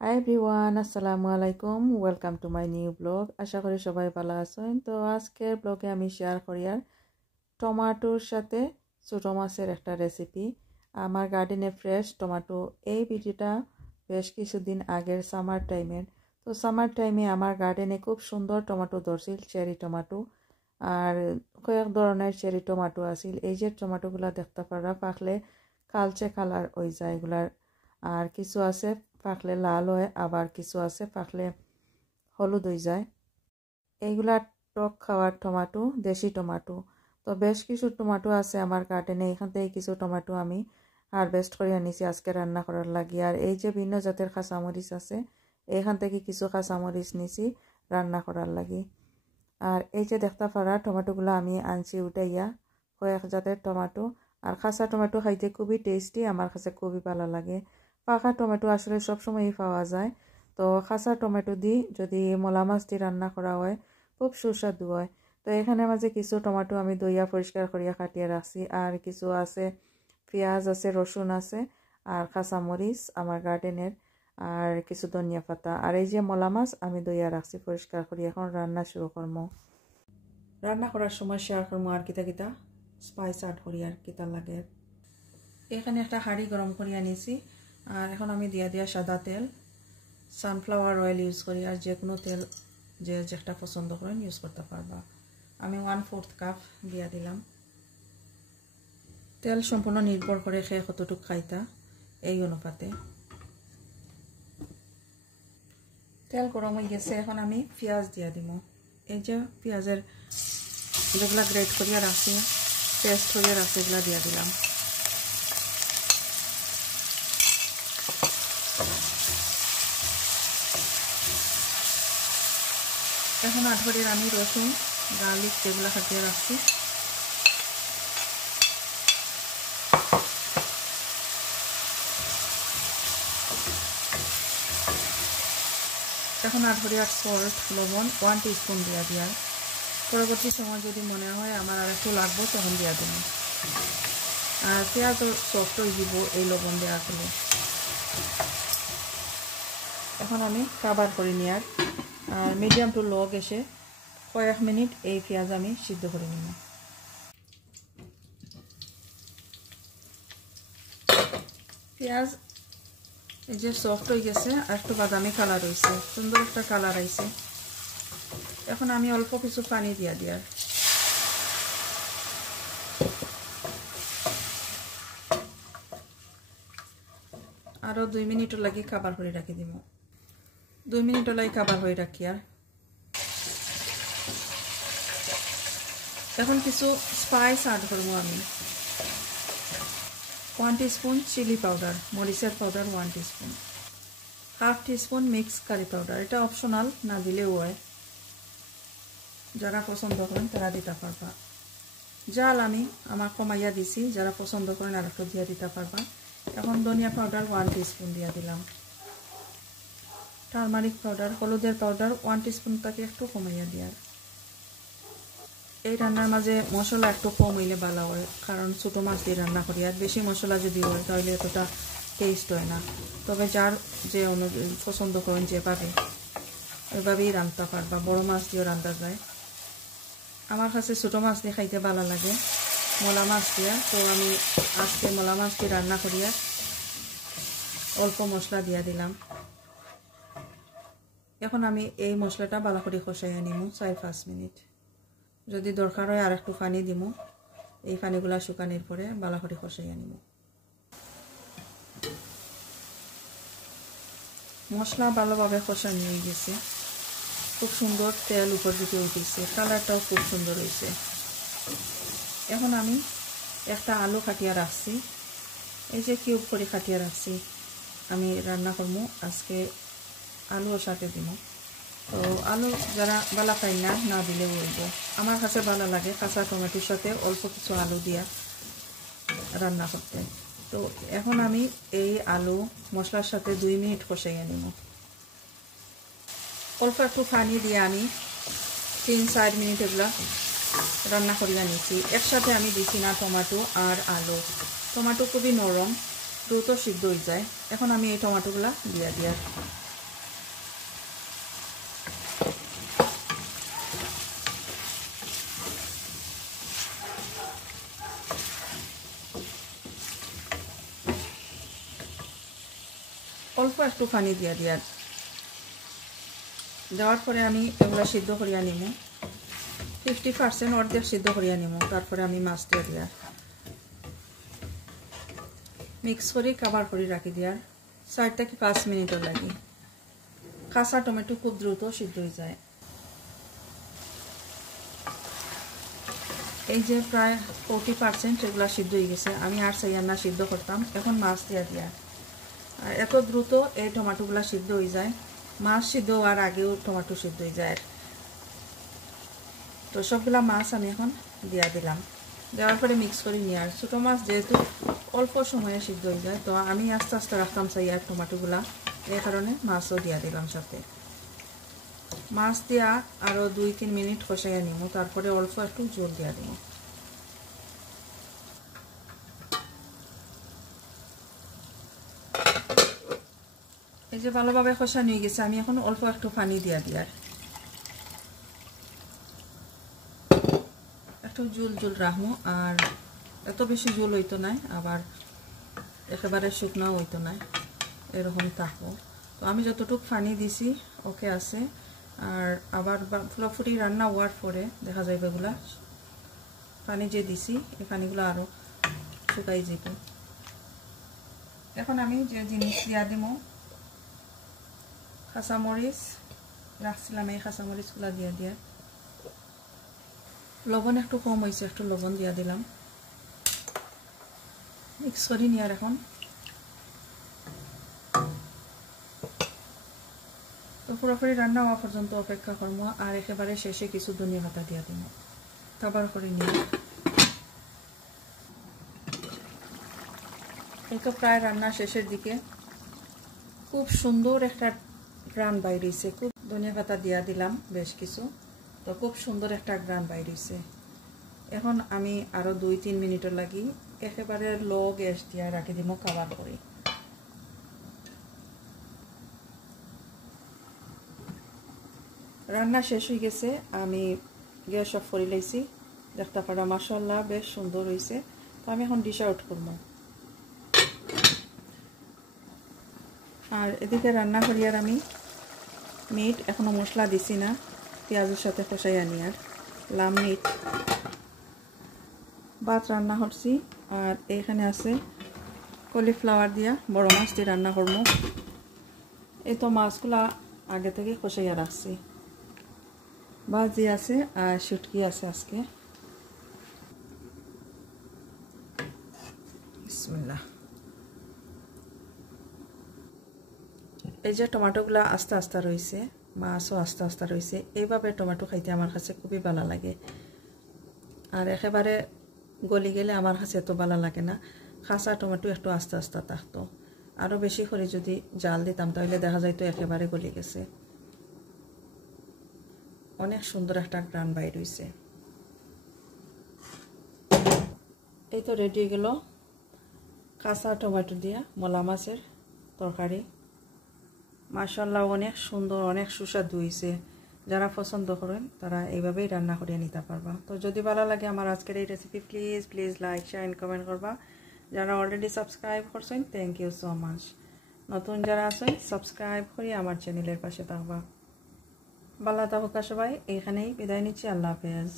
Hi everyone, আসসালামু আলাইকুম, welcome to my new blog. আশা করি সবাই ভালো আছেন। তো আজকের ব্লগে আমি শেয়ার করি আর টমেটোর সাথে ছোটো মাছের একটা রেসিপি। আমার গার্ডেনে ফ্রেশ টমেটো। এই ভিডিওটা বেশ কিছুদিন আগের সামার টাইমের। তো সামার টাইমে আমার গার্ডেনে খুব সুন্দর টমেটো ধরছিল, চেরি টমেটো। আর কয়েক ধরনের চেরি টমেটো আছিল। এই যে টমেটোগুলো দেখতে পারা পাকলে কালচে কালার হয়ে যায় এগুলার। আর কিছু আছে পাকলে লাল হয়, আবার কিছু আছে পাকলে হলুদ হয়ে যায়। এইগুলা টক খাওয়ার টমেটো, দেশি টমেটো। তো বেশ কিছু টমেটো আছে আমার গার্ডেনে। এখান থেকে কিছু টমেটো আমি হারভেস্ট করে আনিছি আজকে রান্না করার লাগি। আর এই যে ভিন্ন জাতের কাঁচামরিচ আছে, এখান থেকে কিছু কাঁচামরিচ নিছি রান্না করার লাগি। আর এই যে দেখতে পারা টমেটোগুলো আমি আনছি উঠাইয়া, কয়েক জাতের টমেটো। আর কাঁচা টমেটো খাইতে খুবই টেস্টি, আমার কাছে খুবই ভালো লাগে। পাকা টমেটো আসলে সবসময়ই পাওয়া যায়। তো কাঁচা টমেটো দিয়ে যদি মলা মাছ দিয়ে রান্না করা হয় খুব সুস্বাদু হয়। তো এখানে মাঝে কিছু টমেটো আমি ধুইয়া পরিষ্কার করিয়া কাটিয়ে রাখছি। আর কিছু আছে পেঁয়াজ আছে, রসুন আছে, আর কাঁচামরিচ আমার গার্ডেনের, আর কিছু ধনিয়া পাতা। আর এই যে মলা মাছ আমি ধুইয়া রাখছি পরিষ্কার করি। এখন রান্না শুরু করবো। রান্না করার সময় শেয়ার করবো আর কিতা কিতা স্পাইস অ্যাড করি আর কিতা লাগে। এখানে একটা হাঁড়ি গরম করে আনিছি। আর এখন আমি দিয়া সাদা তেল, সানফ্লাওয়ার অয়েল ইউজ করি। আর যে কোনো তেল যে যেটা পছন্দ করেন ইউজ করতে পারবা। আমি 1/4 কাপ দিয়া দিলাম। তেল সম্পূর্ণ নির্ভর করে খেয়ে কতটুকু খাইতা এই অনুপাতে। তেল গরম হয়ে গেছে, এখন আমি পেঁয়াজ দিয়া দিব। এই যে পেঁয়াজের যেগুলা গ্রেট করিয়া রাখছি, পেস্ট করিয়া রাখছি, এগুলা দিয়া দিলাম। এখন আধরের আমি রসুন, গার্লিক যেগুলো কাটিয়ে রাখছি এখন আধরে আর সল্ট, লবণ 1 টিস্পুন দিয়া দিয়ার। পরবর্তী সময় যদি মনে হয় আমার আর একটু লাগবো তখন দিয়া দেব। আর পেঁয়াজ সফট হয়ে দিব এই লবণ দেওয়া হলে। এখন আমি কাবার করে near R medium to low গ্যাসে কয়েক মিনিট এই পেঁয়াজ আমি সিদ্ধ করে নিব। পেঁয়াজ এই যে সফট হয়ে গেছে, আর একটু বাদামি কালার হয়েছে, সুন্দর একটা কালার আইছে। এখন আমি অল্প কিছু পানি দিয়া দিয়ার। আরও 2 মিনিট লাগি কাবার করে রাখি দিব। 2 মিনিট লাগি কাবার হয়ে রাখি। আর এখন কিছু স্পাইস অ্যাড করবো আমি। 1 টিস্পুন চিলি পাউডার, মরিচের powder 1 teaspoon, 1/2 teaspoon mix curry powder. এটা অপশনাল, না দিলেও হয়, যারা পছন্দ করেন তারা দিতে পারবা। জাল আমি আমার কমাইয়া দিছি, যারা পছন্দ করেন আর একটু দিয়ে দিতে পারবা। এখন ধনিয়া পাউডার 1 টিস্পুন দিয়ে দিলাম। টারমারিক পাউডার, হলুদের পাউডার 1 টিস্পুন থেকে একটু কমাইয়া দিয়ার। এই রান্নার মাঝে মশলা একটু কম হইলে ভালো হয়, কারণ ছোটো মাছ দিয়ে রান্না করি। আর বেশি মশলা যদি হয় তাহলে এতটা টেস্ট হয় না। তবে যার যে পছন্দ করেন যেভাবে ওইভাবেই রান্নতে পারবা। বড় মাছ দিয়েও রান্না যায়। আমার কাছে ছোটো মাছ দিয়ে খাইতে ভালো লাগে, মলা মাছ দিয়া। তো আমি আজকে মলা মাছ দিয়ে রান্না করিয়া অল্প মশলা দিয়া দিলাম। এখন আমি এই মশলাটা ভালো করে কষাইয়া নিব 4-5 মিনিট। যদি দরকার হয় আর একটু পানি দিব। এই পানিগুলা শুকানোর পরে ভালো করে কষাইয়া নিব। মশলা ভালোভাবে কষানো হয়ে গেছে, খুব সুন্দর তেল উপর দিকে উঠেছে, কালারটাও খুব সুন্দর হয়েছে। এখন আমি একটা আলু কাটিয়া রাখছি, এই যে কিউব করে কাটিয়া রাখছি। আমি রান্না করবো আজকে আলুর সাথে দিব। তো আলু যারা ভালো খাই না, না দিলে বলবো। আমার কাছে ভালো লাগে কাঁচা টমেটোর সাথে অল্প কিছু আলু দিয়া রান্না করতে। তো এখন আমি এই আলু মশলার সাথে 2 মিনিট কষাইয়া নিব। অল্প একটু পানি দিয়ে আমি 3-4 মিনিট এগুলা রান্না করিয়া নিছি। একসাথে আমি দিছি না টমেটো আর আলু। টমেটো খুবই নরম, দ্রুত সিদ্ধ হয়ে যায়। এখন আমি এই টমেটোগুলা দিয়া দিয়ার। অল্প একটু পানি দেওয়ার পরে আমি এগুলো সিদ্ধ করিয়া নিব 50% অর্ধেক সিদ্ধ করিয়া নিব তারপরে আমি মাছ দিয়া মিক্স করে কভার করে রাখি দিয়ার 4 থেকে 5 মিনিটের লাগি কাঁচা টমেটো খুব দ্রুত সিদ্ধ হয়ে যায় এই যে প্রায় 40% এগুলা সিদ্ধ হয়ে গেছে আমি আর চাইয়া না সিদ্ধ করতাম এখন মাছ দিয়া আর এত দ্রুত এই টমেটোগুলা সিদ্ধ হয়ে যায় মাছ সিদ্ধ হওয়ার আগেও টমেটো সিদ্ধ হয়ে যায় তো সবগুলা মাছ আমি এখন দিয়া দিলাম দেওয়ার পরে মিক্স করে নিয়ে আর ছোটো মাছ যেহেতু অল্প সময়ে সিদ্ধ হয়ে যায় তো আমি আস্তে আস্তে রাখতাম চাই আর টমেটোগুলা এই কারণে মাছও দিয়া দিলাম সাথে মাছ দিয়া আরও 2-3 মিনিট কষাইয়া নিব তারপরে অল্প একটু জল দিয়া দিব এই যে ভালোভাবে কষানো হয়ে গেছে আমি এখন অল্প একটু পানি দিয়া দিয়ার একটু জুল রাখবো আর এত বেশি জল হইতো না আবার একেবারে শুকনো হইতো না এরকম থাকবো তো আমি যতটুকু পানি দিছি ওকে আছে আর আবার ফুলাফুটি রান্না হওয়ার পরে দেখা যাবে এগুলা পানি যে দিছি এই পানিগুলো আরও শুকাই যেত এখন আমি যে জিনিস দিয়া দিব কাঁচামরিচ রাখছিলাম এই কাঁচামরিচগুলা দিয়া লবণ একটু কম হয়েছে একটু লবণ দিয়া দিলাম মিক্স করে নিয়ার এখন তো পুরোপুরি রান্না হওয়া পর্যন্ত অপেক্ষা করবো আর একেবারে শেষে কিছু ধনিয়া পাতা দিয়া দিব খাবার করে নিয়ে এই তো প্রায় রান্না শেষের দিকে খুব সুন্দর একটা গ্রান বাইরেছে খুব ধনিয়া পাতা দিয়া দিলাম বেশ কিছু তো খুব সুন্দর একটা গ্রান বাইরেছে এখন আমি আরও 2-3 মিনিটের লাগি একেবারে লো গ্যাস দিয়া রাখি দিব খাবার করে রান্না শেষ হয়ে গেছে আমি গ্যাস অফ করে লাইছি দেখতে পারা মাশাআল্লাহ বেশ সুন্দর হয়েছে তো আমি এখন ডিশ আউট করবো আর এদিকে রান্না করি আর আমি মিট এখনো মশলা দিছি না পেঁয়াজের সাথে কষাই আনি আর লাম মিট ভাত রান্না করছি আর এখানে আছে কলিফ্লাওয়ার দিয়া বড় মাছ দিয়ে রান্না করবো এই তো মাছগুলা আগে থেকে কষাইয়া রাখছি ভাজি আছে আর শুটকি আছে আজকে বিসমিল্লাহ এই যে টমেটোগুলা আস্তে আস্তে রয়েছে মাছও আস্তে আস্তে রয়েছে এইভাবে টমেটো খাইতে আমার কাছে খুবই ভালো লাগে আর একেবারে গলি গেলে আমার কাছে এত ভালো লাগে না কাঁচা টমেটো একটু আস্তে আস্তে থাকতো আরও বেশি করে যদি জাল দিতাম তাহলে দেখা যাইতো একেবারে গলি গেছে অনেক সুন্দর একটা গ্রান বাইর হইছে এই তো রেডি হয়ে গেল কাঁচা টমেটো দিয়া মলা মাছের তরকারি মাশাআল্লাহ অনেক সুন্দর অনেক সুস্বাদু হইছে যারা পছন্দ করেন তারা এইভাবেই রান্না করে নিতে পারবা তো যদি ভালো লাগে আমার আজকের এই recipe please like share and comment করবা যারা অলরেডি সাবস্ক্রাইব করছেন থ্যাংক ইউ সো মাচ নতুন যারা আছেন সাবস্ক্রাইব করে আমার চ্যানেলের পাশে থাকবা ভালো থাকুক সবাই এখানেই বিদায় নিচ্ছি আল্লাহ হাফেজ